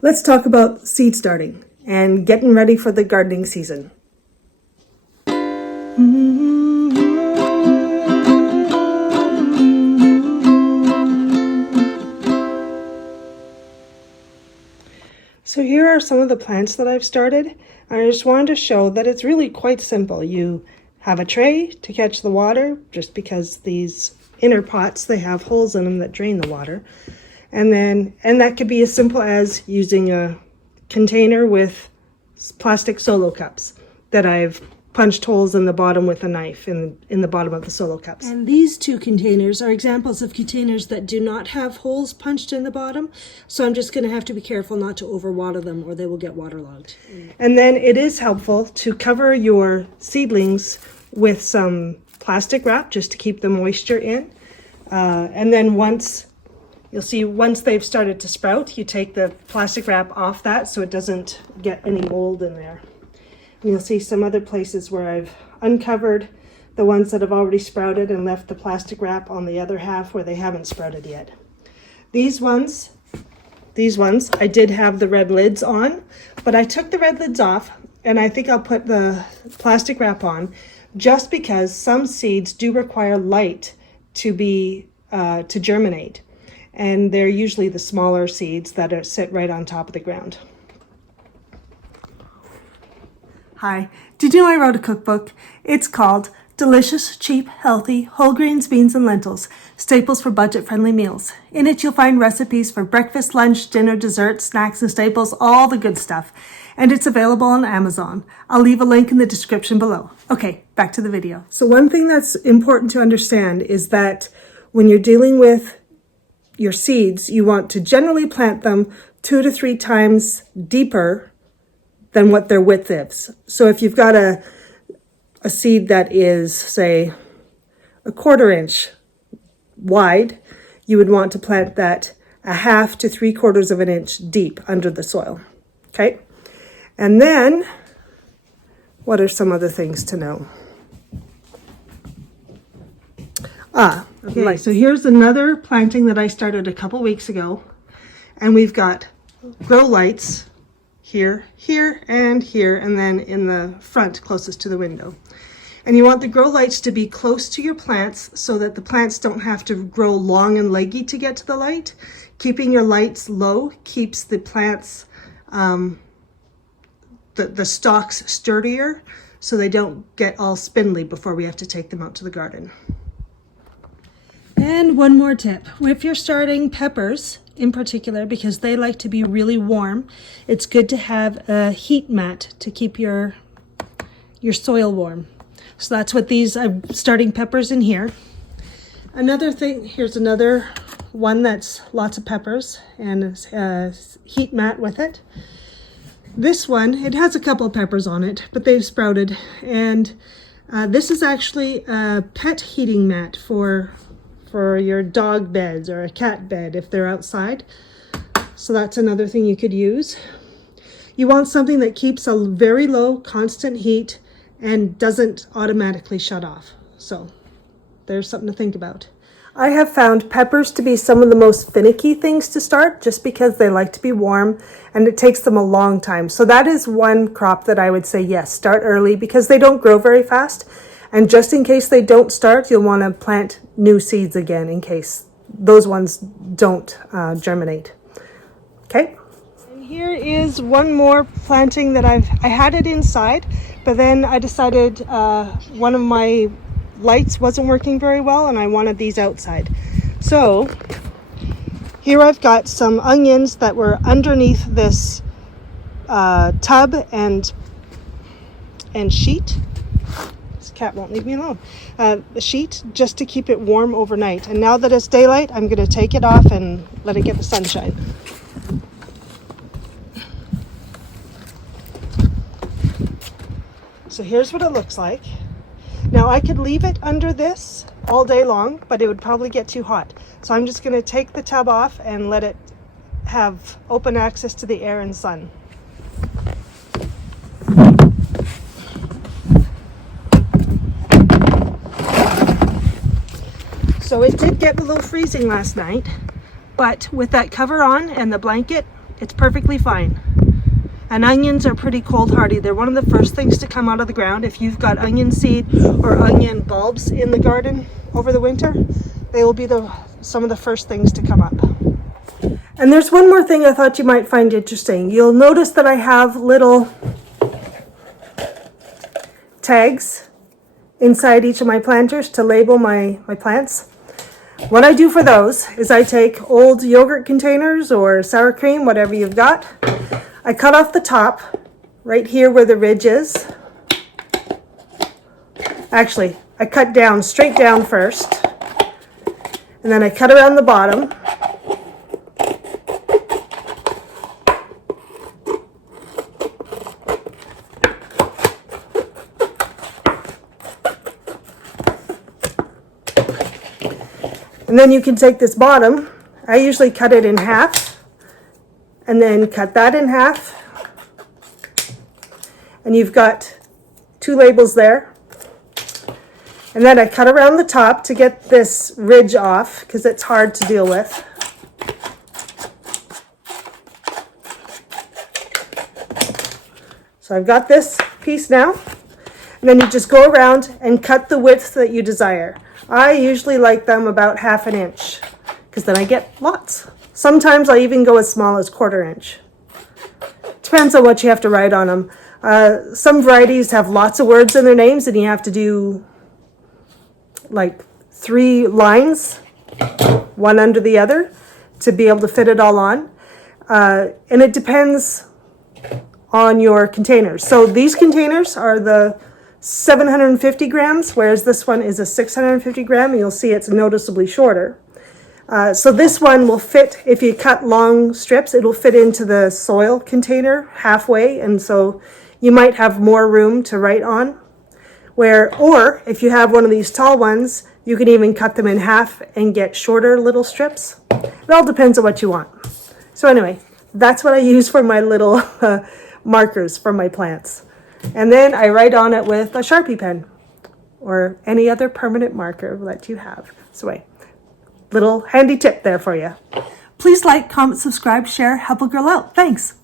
Let's talk about seed starting and getting ready for the gardening season. So here are some of the plants that I've started. I just wanted to show that it's really quite simple. You have a tray to catch the water, just because these inner pots, they have holes in them that drain the water. And that could be as simple as using a container with plastic solo cups that I've punched holes in the bottom with a knife in the bottom of the solo cups. And these two containers are examples of containers that do not have holes punched in the bottom. So I'm just going to have to be careful not to overwater them or they will get waterlogged. And then it is helpful to cover your seedlings with some plastic wrap just to keep the moisture in. And then once they've started to sprout, you take the plastic wrap off that so it doesn't get any mold in there. And you'll see some other places where I've uncovered the ones that have already sprouted and left the plastic wrap on the other half where they haven't sprouted yet. These ones, I did have the red lids on, but I took the red lids off and I think I'll put the plastic wrap on just because some seeds do require light to germinate. And they're usually the smaller seeds that sit right on top of the ground. Hi, did you know I wrote a cookbook? It's called Delicious, Cheap, Healthy, Whole Grains, Beans, and Lentils, Staples for Budget-Friendly Meals. In it, you'll find recipes for breakfast, lunch, dinner, dessert, snacks, and staples, all the good stuff. And it's available on Amazon. I'll leave a link in the description below. Okay, back to the video. So one thing that's important to understand is that when you're dealing with your seeds, you want to generally plant them 2 to 3 times deeper than what their width is. So if you've got a seed that is, say, 1/4 inch wide, you would want to plant that 1/2 to 3/4 of an inch deep under the soil. Okay? And then, what are some other things to know? Okay, so here's another planting that I started a couple weeks ago. And we've got grow lights here, here, and here, and then in the front closest to the window. And you want the grow lights to be close to your plants so that the plants don't have to grow long and leggy to get to the light. Keeping your lights low keeps the plants, the stalks sturdier so they don't get all spindly before we have to take them out to the garden. And one more tip, if you're starting peppers in particular, because they like to be really warm, it's good to have a heat mat to keep your soil warm. So that's what I'm starting peppers in here. Another thing, here's another one that's lots of peppers and a heat mat with it. This one, it has a couple of peppers on it, but they've sprouted. And this is actually a pet heating mat for your dog beds or a cat bed if they're outside. So that's another thing you could use. You want something that keeps a very low constant heat and doesn't automatically shut off. So there's something to think about. I have found peppers to be some of the most finicky things to start just because they like to be warm and it takes them a long time. So that is one crop that I would say, yes, start early because they don't grow very fast. And just in case they don't start, you'll want to plant new seeds again in case those ones don't germinate. Okay? And here is one more planting that I had it inside, but then I decided one of my lights wasn't working very well and I wanted these outside. So here I've got some onions that were underneath this tub and sheet. Cat won't leave me alone. The sheet just to keep it warm overnight. And now that it's daylight, I'm going to take it off and let it get the sunshine. So here's what it looks like. Now I could leave it under this all day long, but it would probably get too hot. So I'm just going to take the tub off and let it have open access to the air and sun. So it did get below freezing last night, but with that cover on and the blanket, It's perfectly fine. And onions are pretty cold hardy. They're one of the first things to come out of the ground. If you've got onion seed or onion bulbs in the garden over the winter, they will be some of the first things to come up. And there's one more thing I thought you might find interesting. You'll notice that I have little tags inside each of my planters to label my plants. What I do for those is I take old yogurt containers or sour cream, whatever you've got. I cut off the top right here where the ridge is. Actually, I cut down, straight down first, and then I cut around the bottom. And then you can take this bottom, I usually cut it in half, and then cut that in half. And you've got two labels there. And then I cut around the top to get this ridge off because it's hard to deal with. So I've got this piece now. And then you just go around and cut the width that you desire. I usually like them about 1/2 inch because then I get lots. Sometimes I even go as small as 1/4 inch. Depends on what you have to write on them. Some varieties have lots of words in their names and you have to do like 3 lines, one under the other, to be able to fit it all on. And it depends on your containers. So these containers are the 750 grams, whereas this one is a 650 gram, and you'll see it's noticeably shorter. So this one will fit, if you cut long strips, it'll fit into the soil container halfway, and so you might have more room to write on. Or if you have one of these tall ones, you can even cut them in half and get shorter little strips. It all depends on what you want. So anyway, that's what I use for my little markers for my plants. And then I write on it with a Sharpie pen or any other permanent marker that you have. So anyway, little handy tip there for you. Please like, comment, subscribe, share, help a girl out. Thanks.